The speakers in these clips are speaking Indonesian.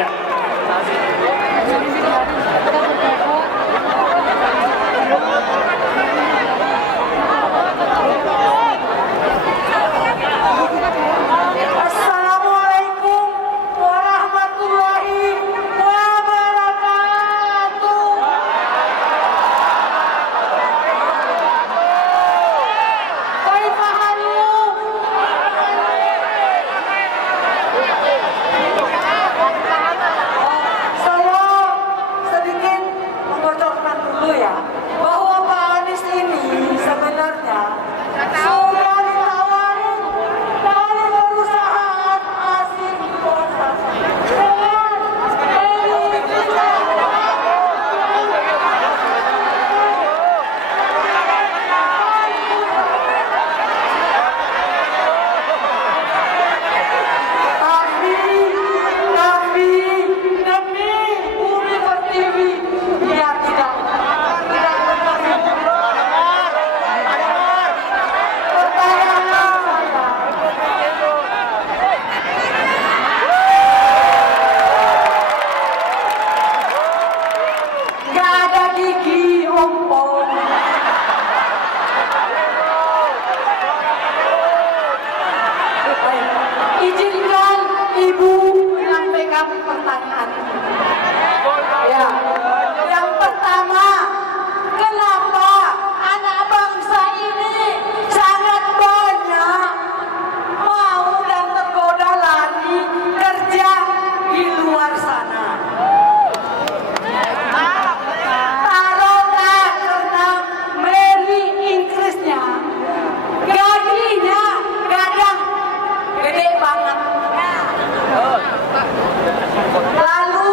Ya. Assalamualaikum warahmatullahi wabarakatuh. Kaifa haluk? Saya sedikit membocorkan dulu ya, bahwa Pak Anies ini sebenarnya sudah ditawarin dari perusahaan asing di kota dengan tapi demi Bumi Pertiwi dia tidak nggak ada gigi ompong. Izinkan Ibu menyampaikan pertanyaan. Ya, yang pertama, kenapa anak bangsa ini sangat banyak mau dan tergoda lari kerja di luar sana? Taruhlah karena Mary Inggrisnya gajinya kadang gede banget. Lalu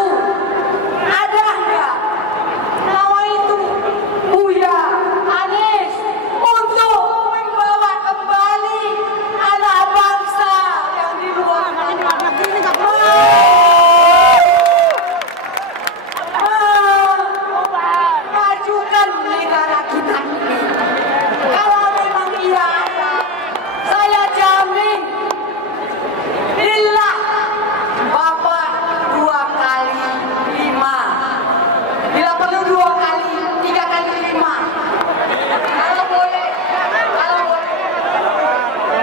ada nggak nama itu Buya Anies untuk membawa kembali anak bangsa yang di luar sana? Majukan negara kita ini. Kalau memang iya, saya jamin lillah Bapak 2 kali 5. Bila perlu 2 kali, 3 kali 5. Kalau boleh.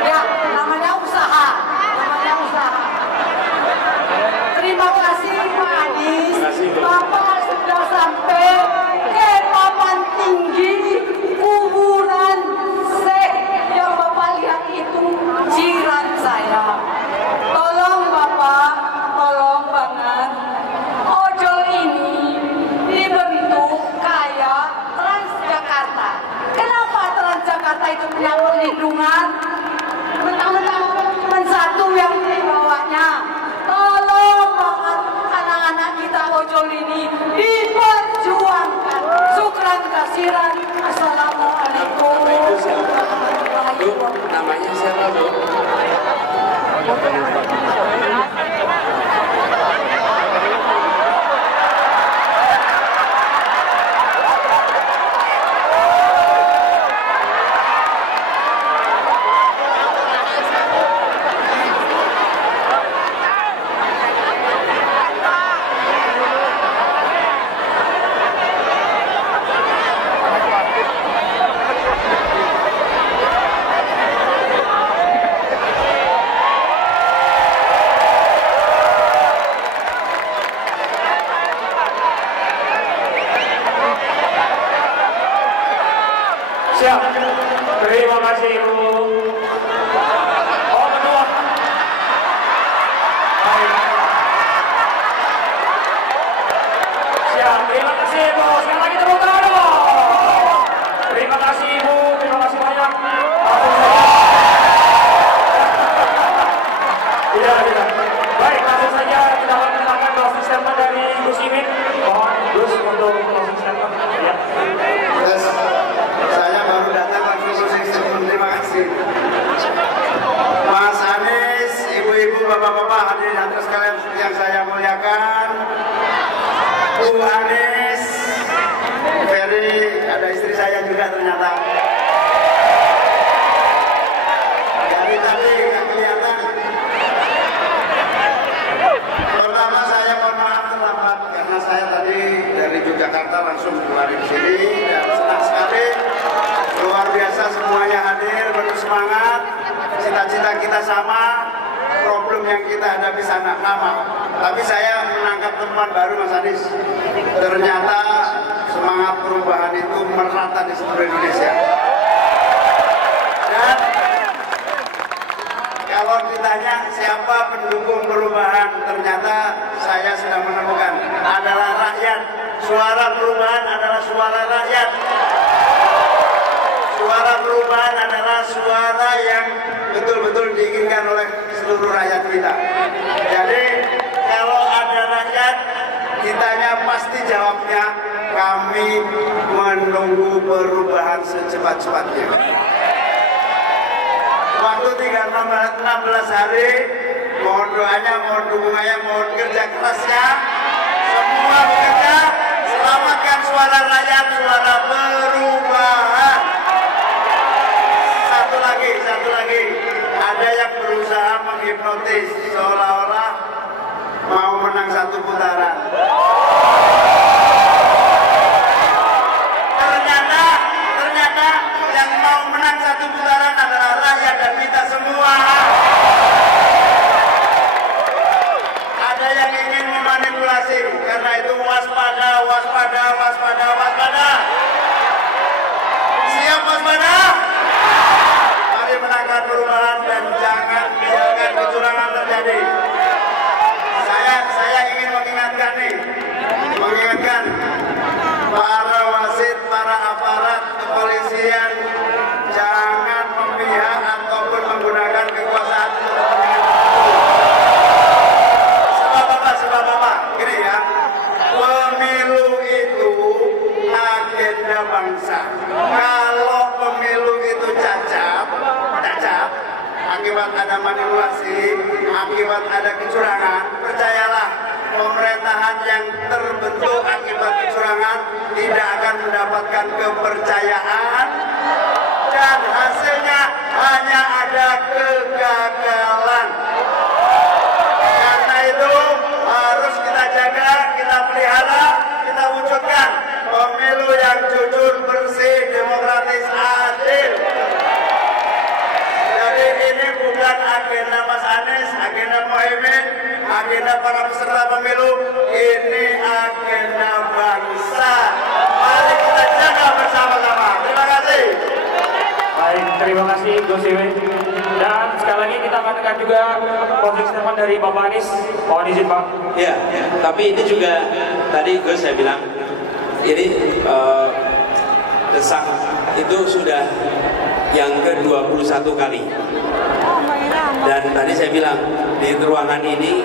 Ya, namanya usaha. Terima kasih Pak Anies. Bapak sudah sampai ke papan tinggi kuburan Syekh yang Bapak lihat itu jiran saya. Tolong Bapak, tolong banget. Ojol ini dibentuk kayak Transjakarta. Kenapa Transjakarta itu punya perlindungan? Mentang-mentang satu yang di bawahnya. Tolong banget anak-anak kita ojol ini diperjuangkan. Syukran kasiran. Assalamualaikum warahmatullahi Bu, namanya siapa, Bu? Siap. Terima kasih Ibu. Oh, kedua. Baik. Siap. Terima kasih Ibu. Sekali lagi tepuk tangan dong. Terima kasih Ibu. Terima kasih banyak. Iya. Baik, langsung saja kita akan mendengarkan closing statement dari Gus Imin. Mohon Gus untuk closing statement. Ya. Saya baru datang lagi closing statement. Terima kasih Mas Anies, ibu-ibu, bapak-bapak, hadirin sekalian yang saya muliakan. Bu Anies, Ferry, ada istri saya juga ternyata. Jadi tapi nggak kelihatan. Pertama saya mohon Jakarta langsung keluar di sini dan senang sekali, luar biasa semuanya hadir penuh semangat, cita-cita kita sama, problem yang kita hadapi sangat sama. Tapi saya menangkap teman baru Mas Anies, ternyata semangat perubahan itu merata di seluruh Indonesia. Dan kalau ditanya siapa pendukung perubahan, ternyata saya sudah menemukan adalah rakyat. Suara perubahan adalah suara rakyat. Suara perubahan adalah suara yang betul-betul diinginkan oleh seluruh rakyat kita. Jadi kalau ada rakyat, ditanya pasti jawabnya kami menunggu perubahan secepat-cepatnya. Waktu tinggal 16 hari, mohon doanya, mohon dukungannya, mohon kerja kerasnya. Semua bekerja, selamatkan suara rakyat, suara perubahan. Satu lagi, ada yang berusaha menghipnotis seolah-olah mau menang satu putaran. Ternyata yang mau menang satu putaran adalah rakyat dan kita semua. Ada yang ingin memanipulasi, karena itu waspada. Siap waspada? Mari menangkan perubahan dan jangan biarkan kecurangan terjadi. Saya ingin mengingatkan para wasit, para aparat kepolisian, jangan memihak ataupun menggunakan kekuasaan untuk kepentingan tertentu. Sebab apa? Gini ya, pemilu itu agenda bangsa. Kalau pemilu itu cacat, akibat ada manipulasi, akibat ada kecurangan, percayalah, pemerintahan yang terbentuk akibat kecurangan tidak akan mendapatkan kepercayaan dan hasilnya hanya ada kegagalan. Karena itu harus kita jaga, kita pelihara, kita wujudkan pemilu yang jujur, bersih, demokratis, adil. Jadi ini bukan agenda Mas Anies, agenda Mohaimin, agenda para peserta pemilu, ini agenda bangsa. Mari kita jaga bersama-sama. Terima kasih. Baik, terima kasih Gus Imin. Dan sekali lagi kita akan dengar juga closing statement dari Bapak Anies. Mohon izin Pak. Ya, tapi ini juga tadi Gus saya bilang ini desak itu sudah yang ke-21 kali. Dan tadi saya bilang di ruangan ini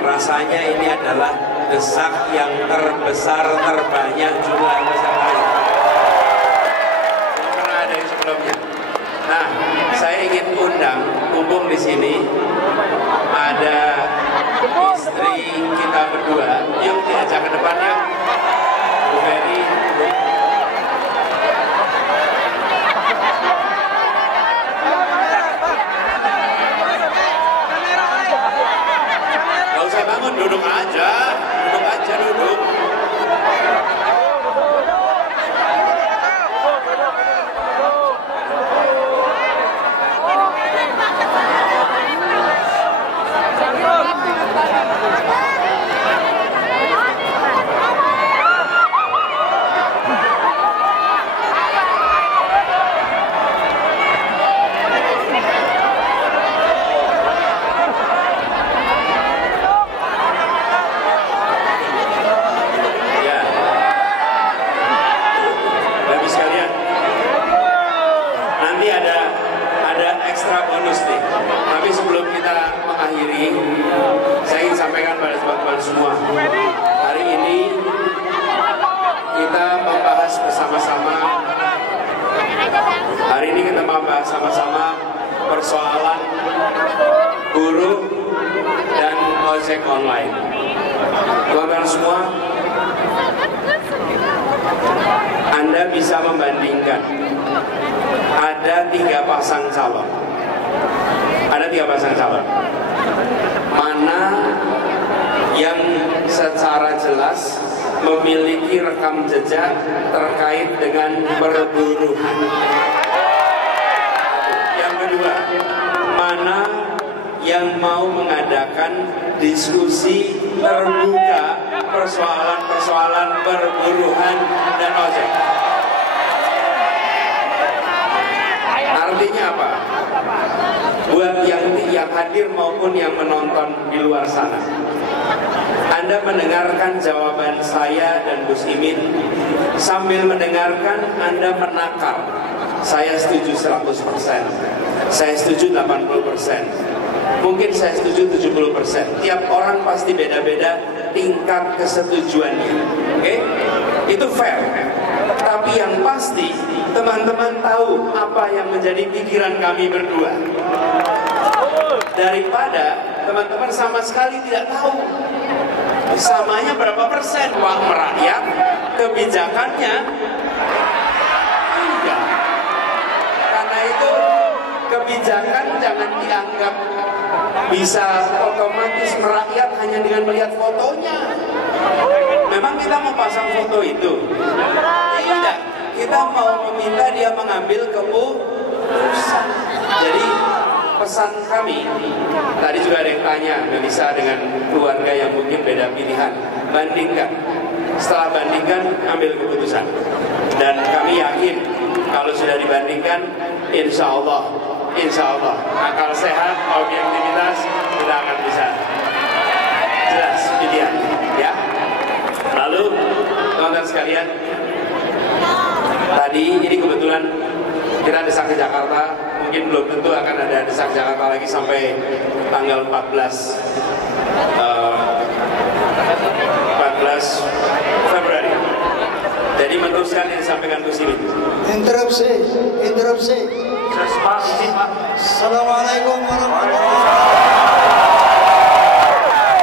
rasanya ini adalah desak yang terbesar, terbanyak jumlah pesertanya. Belum pernah ada yang sebelumnya. Nah, saya ingin undang mumpung di sini ada istri kita berdua. Yuk diajak ke depan yuk. Bu Ferry. Gak usah bangun, duduk aja. Duduk. Ekstra bonus nih. Tapi sebelum kita mengakhiri, saya ingin sampaikan pada teman-teman semua. Hari ini kita membahas bersama-sama. Hari ini kita membahas sama-sama persoalan buruh dan ojek online. Teman-teman semua, Anda bisa membandingkan. Ada 3 pasang calon. Mana yang secara jelas memiliki rekam jejak terkait dengan perburuhan. Yang kedua, mana yang mau mengadakan diskusi terbuka persoalan-persoalan perburuhan dan ojek. Artinya apa? Buat yang hadir maupun yang menonton di luar sana, Anda mendengarkan jawaban saya dan Gus Imin. Sambil mendengarkan, Anda menakar. Saya setuju 100%, saya setuju 80%, mungkin saya setuju 70%. Tiap orang pasti beda-beda tingkat kesetujuannya. Oke? Itu fair. Tapi yang pasti teman-teman tahu apa yang menjadi pikiran kami berdua, daripada teman-teman sama sekali tidak tahu samanya berapa persen uang merakyat, kebijakannya enggak. Karena itu kebijakan jangan dianggap bisa otomatis merakyat hanya dengan melihat fotonya. Memang kita mau pasang foto itu? Tidak. Kita mau meminta dia mengambil keputusan. Jadi pesan kami, tadi juga ada yang tanya, Melisa dengan keluarga yang mungkin beda pilihan, bandingkan. Setelah bandingkan, ambil keputusan. Dan kami yakin kalau sudah dibandingkan, insya Allah akal sehat, objektivitas sudah akan bisa jelas pilihan, ya. Lalu teman-teman sekalian, tadi ini kebetulan kita desak ke Jakarta, mungkin belum tentu akan ada desak Jakarta lagi sampai tanggal 14 Februari. Jadi meneruskan yang disampaikan Gus Imin. Interupsi. Assalamualaikum warahmatullahi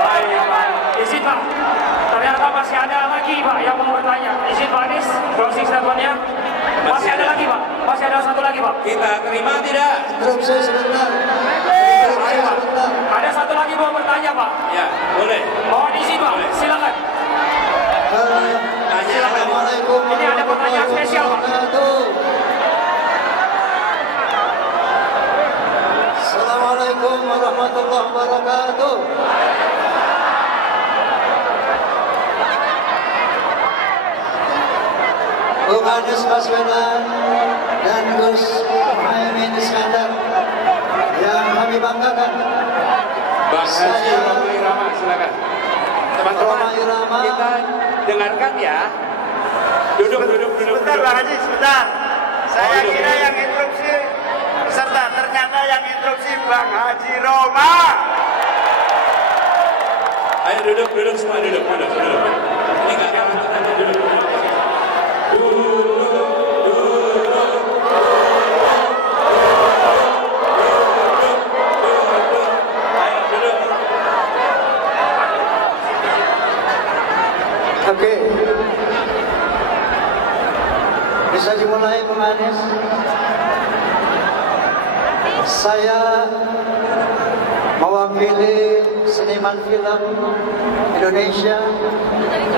wabarakatuh. Izin Pak, ternyata masih ada lagi Pak yang mau bertanya. Izin Pak Anies, closing statementnya. Masih ada lagi Pak, masih ada satu lagi Pak. Kita terima tidak? Interupsi sebentar. Ada satu lagi mau bertanya Pak. Ya, boleh. Mohon izin Pak, silakan. Assalamualaikum Ini ada pertanyaan spesial Pak. Assalamualaikum warahmatullahi wabarakatuh. Bung Anies Baswedan dan Gus Muhaimin Iskandar yang kami banggakan. Bang Haji Roma Irama, silakan. Teman-teman, kita dengarkan ya. Duduk. Sebentar Bang Haji, sebentar. Saya kira yang interupsi peserta, ternyata yang interupsi Bang Haji Roma. Ayo duduk semua, duduk. Ini nggak ada duduk. Oke. Bisa dimulai Bung Anies. Saya mewakili seniman film Indonesia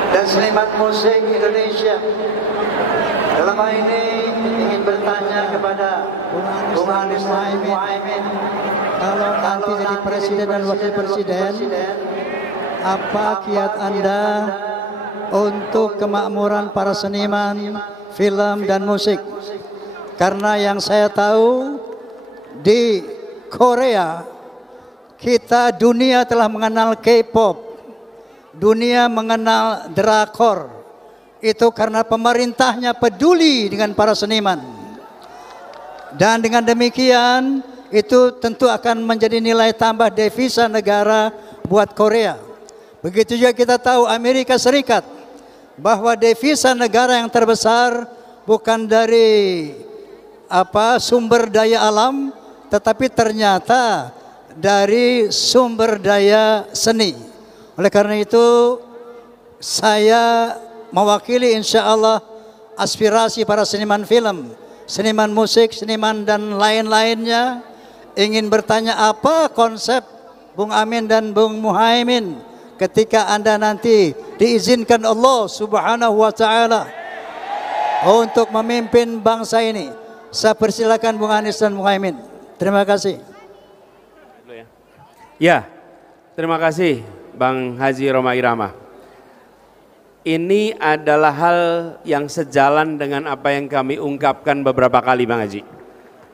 dan seniman musik Indonesia. Dalam hal ini ingin bertanya kepada Bung Anies Muhaimin, kalau nanti jadi presiden dan wakil presiden, apa kiat Anda untuk kemakmuran para seniman film dan musik? Karena yang saya tahu di Korea kita, dunia telah mengenal K-pop, dunia mengenal drakor, itu karena pemerintahnya peduli dengan para seniman. Dan dengan demikian itu tentu akan menjadi nilai tambah devisa negara buat Korea. Begitu juga kita tahu Amerika Serikat, bahwa devisa negara yang terbesar bukan dari sumber daya alam, tetapi ternyata dari sumber daya seni. Oleh karena itu saya mewakili insya Allah aspirasi para seniman film, seniman musik, seniman dan lain-lainnya, ingin bertanya apa konsep Bung Amin dan Bung Muhaimin ketika Anda nanti diizinkan Allah Subhanahu wa taala untuk memimpin bangsa ini. Saya persilakan Bung Anies dan Muhaimin. Terima kasih. Ya, terima kasih Bang Haji Rhoma Irama. Ini adalah hal yang sejalan dengan apa yang kami ungkapkan beberapa kali Bang Haji.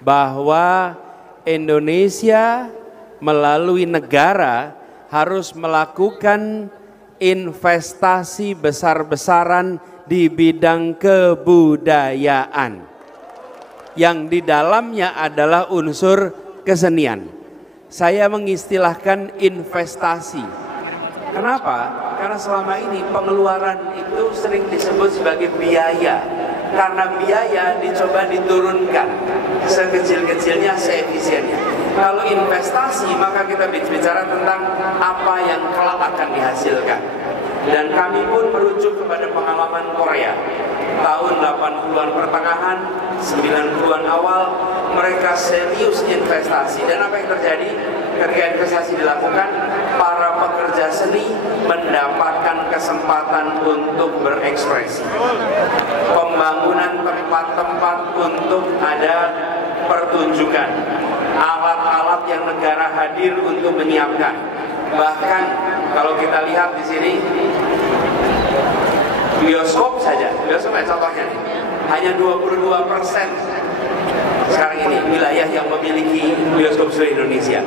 Bahwa Indonesia melalui negara harus melakukan investasi besar-besaran di bidang kebudayaan. Yang di dalamnya adalah unsur kesenian. Saya mengistilahkan investasi. Kenapa? Karena selama ini pengeluaran itu sering disebut sebagai biaya. Karena biaya dicoba diturunkan sekecil-kecilnya, seefisiennya. Kalau investasi maka kita bicara tentang apa yang kelak akan dihasilkan. Dan kami pun merujuk kepada pengalaman Korea. Tahun 80-an pertengahan, 90-an awal, mereka serius investasi. Dan apa yang terjadi? Ketika investasi dilakukan, para pekerja seni mendapatkan kesempatan untuk berekspresi. Pembangunan tempat-tempat untuk ada pertunjukan. Alat-alat yang negara hadir untuk menyiapkan. Bahkan kalau kita lihat di sini, bioskop saja, bioskop contohnya nih, hanya 22% sekarang ini wilayah yang memiliki bioskop seluruh Indonesia.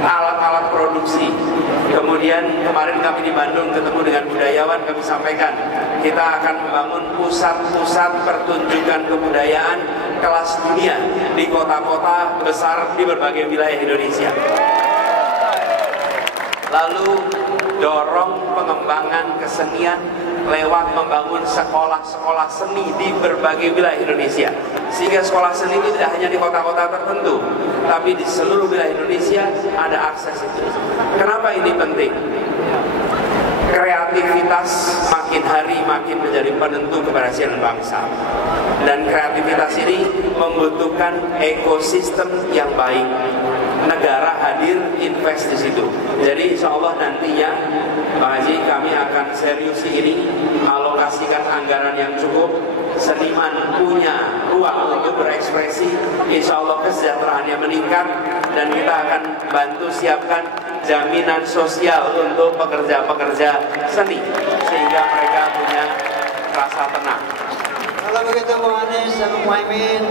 Alat-alat produksi. Kemudian kemarin kami di Bandung ketemu dengan budayawan, kami sampaikan kita akan membangun pusat-pusat pertunjukan kebudayaan kelas dunia di kota-kota besar di berbagai wilayah Indonesia. Lalu dorong pengembangan kesenian lewat membangun sekolah-sekolah seni di berbagai wilayah Indonesia. Sehingga sekolah seni itu tidak hanya di kota-kota tertentu, tapi di seluruh wilayah Indonesia ada akses itu. Kenapa ini penting? Kreativitas makin hari makin menjadi penentu keberhasilan bangsa. Dan kreativitas ini membutuhkan ekosistem yang baik. Negara hadir, invest di situ. Jadi insya Allah nantinya Pak Haji, kami akan seriusi ini, alokasikan anggaran yang cukup. Seniman punya ruang untuk berekspresi, insya Allah kesejahteraannya meningkat. Dan kita akan bantu siapkan jaminan sosial untuk pekerja-pekerja seni, sehingga mereka punya rasa tenang. Kalau begitu Bung Anies dan Bung Muhaimin,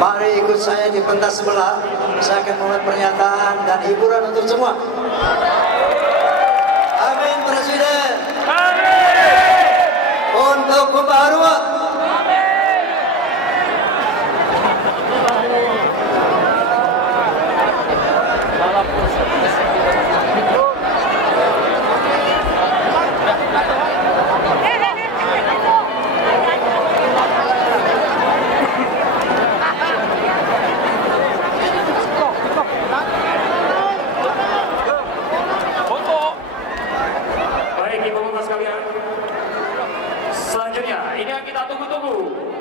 mari ikut saya di pentas sebelah. Saya akan membuat pernyataan dan hiburan untuk semua. Amin Presiden. Amin. Untuk pembaharuan. Selanjutnya, ini yang kita tunggu-tunggu.